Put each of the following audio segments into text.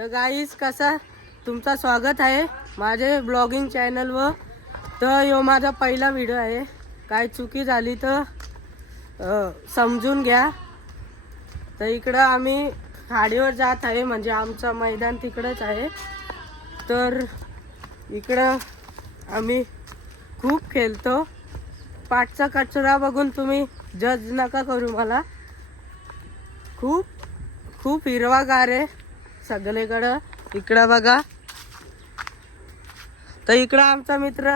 तर गाईस कसा तुमचा स्वागत आहे माझे ब्लॉगिंग चॅनलवर। तर यो माझा पहिला व्हिडिओ आहे, काय चुकी झाली तर समजून घ्या। तर इकडं आम्ही खाडीवर जात आहे, म्हणजे आमचं मैदान तिकडंच आहे। तर इकडं आम्ही खूप खेळतो। पाठचा कचरा बघून तुम्ही जज नका करू मला। खूप खूप हिरवागार आहे सगळीकडं। इकडं बघा, तर इकडं आमचा मित्र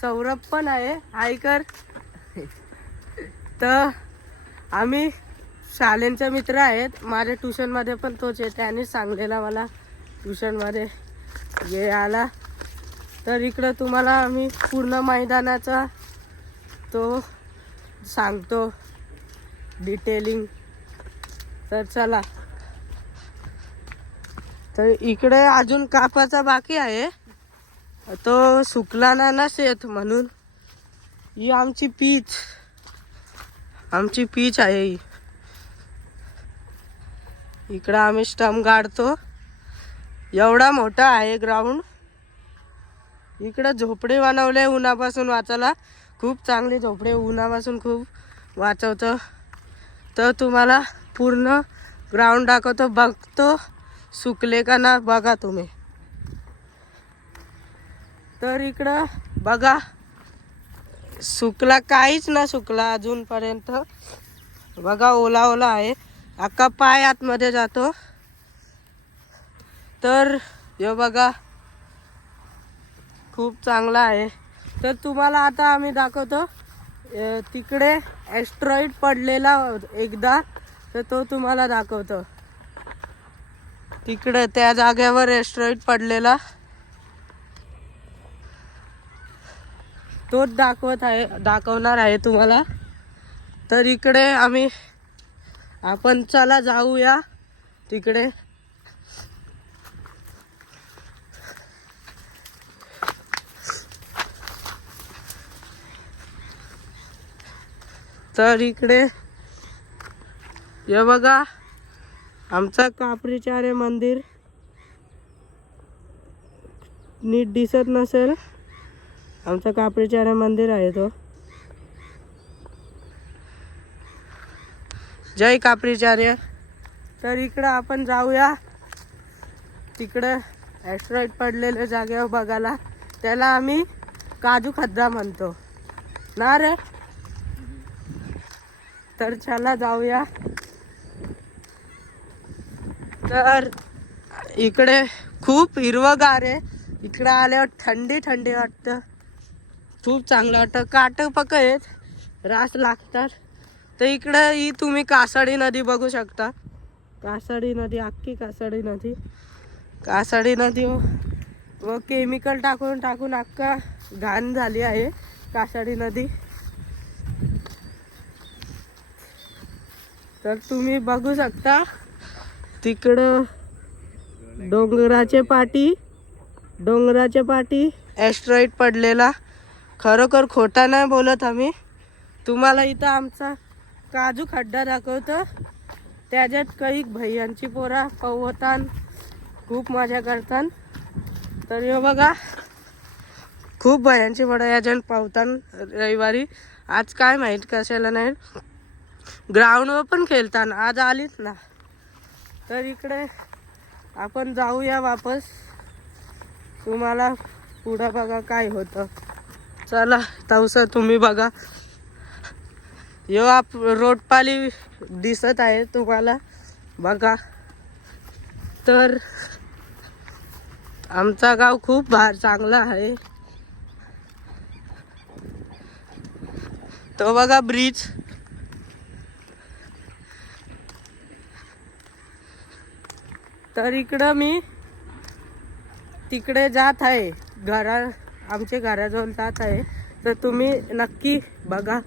सौरभ पण आहे, हाय कर। तर आम्ही शाळेंचे मित्र आहेत, माझ्या ट्युशनमध्ये पण तोच आहे, त्याने सांगलेला मला ट्युशनमध्ये ये आला। तर इकडं तुम्हाला आम्ही पूर्ण मैदानाचा तो सांगतो डिटेलिंग। तर चला, तर इकडे अजून कापाचा बाकी आहे, तो सुकला ना शेत म्हणून। ही आमची पीच आहे ही। इकडं आम्ही स्टंप गाडतो, एवढा मोठा आहे ग्राउंड। इकडं झोपडे बनवले उन्हापासून वाचायला, खूप चांगली झोपडे, उन्हापासून खूप वाचवतं। तर तुम्हाला पूर्ण ग्राउंड दाखवतो, बघतो सुकले का ना बघा तुम्ही। तर इकडं बघा, सुकला काहीच ना सुकला अजूनपर्यंत। बघा ओला ओला आहे, अख्खा पाय आतमध्ये जातो। तर हे बघा खूप चांगला आहे। तर तुम्हाला आता आम्ही दाखवतो तिकडे ॲस्ट्रॉइड पडलेला एकदा, तर तो तुम्हाला दाखवतो। तिकडे त्या जागेवर ॲस्ट्रॉइड पडलेला तोच दाखवणार आहे तुम्हाला। तर इकडे आपण चला जाऊया तिकडे। तर इकडे हे बघा, आमचा कापरीचारे मंदिर नीट दिसत नसेल, आमचा कापरीचारे मंदिर आहे तो। जय कापरीचार्य। तर इकडं आपण जाऊया तिकडं ॲस्ट्रॉइड पडलेल्या जागेवर बघायला, त्याला आम्ही काजू खड्डा म्हणतो ना रे। तर चला जाऊया। तर इकडे खूप हिरवगार आहे, इकडे आल्यावर थंडी थंडी वाटतं, खूप चांगलं वाटतं। काट पक आहेत, रास लागतात। तर इकडं ही तुम्ही कासाडी नदी बघू शकता, कासाडी नदी, अख्खी कासाडी नदी व केमिकल टाकून अख्खा घाण झाली आहे कासाडी नदी। तर तुम्ही बघू शकता तिकडं डोंगराचे पाठी ॲस्ट्रॉइड पडलेला। खरोखर खोटा नाही बोलत आम्ही तुम्हाला। इथं आमचा काजू खड्डा दाखवतो, त्याच्यात काही भैयांची पोरा पवतान, खूप मजा करतात। तर हे बघा, खूप भैयांची पोरा याच्यात पवतान रविवारी। आज काय माहीत कशाला नाही, ग्राउंडवर पण खेळतात, आज आलीच ना। तर इकडे आपण जाऊया वापस, तुम्हाला पुढं बघा काय होतं। चला तवसं तुम्ही बघा, रोडपाली दिसत आहे तुम्हाला बघा। तर आमचा गाव खूप चांगला आहे। तो बघा ब्रिज। तर इकडं मी तिकडे जात आहे, आमच्या घराजवळ जात आहे। तर तुम्ही नक्की बघा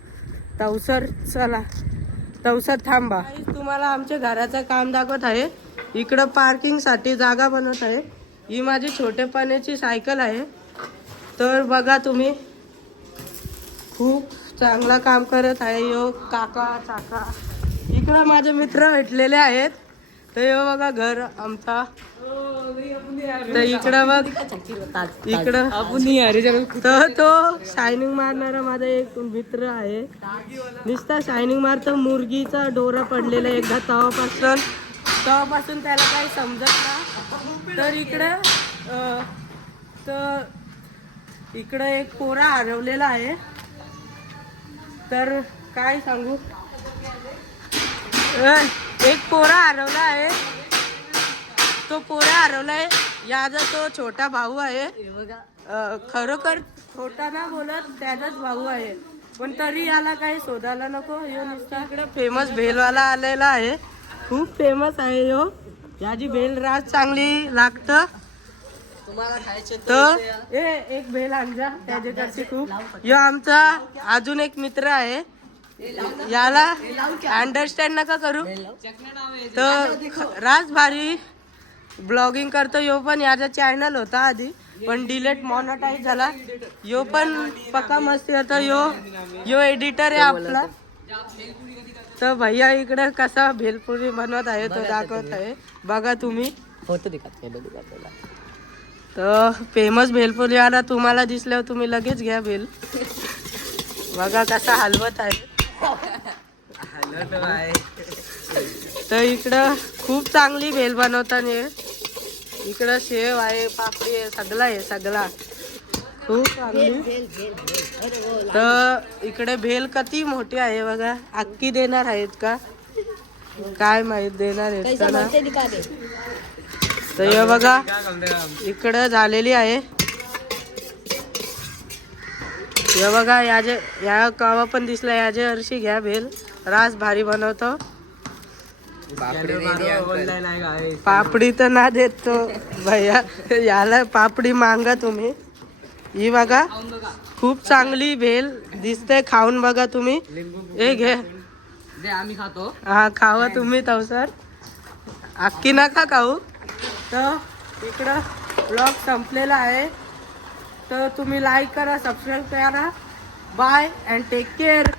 तवसर, चला तवसर थांबा। तुम्हाला आमच्या घराचं काम दाखवत आहे, इकडं पार्किंगसाठी जागा बनवत आहे। ही माझी छोटेपणाची सायकल आहे। तर बघा तुम्ही, खूप चांगला काम करत आहे यो काका। इकडं माझे मित्र भेटलेले आहेत। तर हे बघा घर आमचा तर इकडं बघ, इकडं तर तो शायनिंग मारणारा माझा एक मित्र आहे. नुसता शायनिंग मारतो. मुर्गीचा डोरा पडलेला एकदा तेव्हापासून त्याला काही समजत ना. तर इकडं एक पोरा हरवलेला आहे. तर काय सांगू, एक पोरा हरवला आहे. तो पोरा हरवलाय. याचा तो छोटा भाऊ आहे. खरोखर छोटा ना बोलत, त्याचाच भाऊ आहे. पण तरी याला काही शोधायला नको. ह्यो नुसता इकडे फेमस भेलवाला आलेला आहे. खूप फेमस आहे ह्यो. याची भेल राज चांगली लागतं. तर एक भेल आणजा त्याच्याकडची खूप. ह्यो आमचा अजून एक मित्र आहे. याला अंडरस्टँड नका करू. तर राज भारी ब्लॉगिंग करतो. यो पण याचा चॅनल होता आधी, पण डिलीट मॉनिटाईज झाला. यो पण पक्का मस्ती होता. यो एडिटर आहे आपला. तर भैया इकडे कसा भेलपुरी बनवत आहे तो दाखवत आहे. बघा तुम्ही. तर फेमस भेलपुरी आला तुम्हाला दिसल्यावर तुम्ही लगेच घ्या भेल. बघा कसा हलवत आहे. तर इकडं खूप चांगली भेल बनवताना. इकडं शेव आहे, पापडी आहे, सगळा खूप चांगली. तर इकडे भेल किती मोठी आहे बघा. अक्की देणार आहेत का काय माहित, देणार आहेत का ना. तर हे बघा इकडं झालेली आहे. हे बघा या कावा पण दिसला. याचे हरशी घ्या भेल. रास भारी बनवतो. पापडी तर ना देतो भैया. याला पापडी मागा तुम्ही. ही बघा खूप चांगली भेल दिसते. खाऊन बघा तुम्ही. हे घे आम्ही खातो. हा खावा तुम्ही तवसर. अक्की नका खाऊ. तर इकडं ब्लॉग संपलेला आहे. तर तुम्ही लाईक करा, सबस्क्राईब करा. Bye and take care.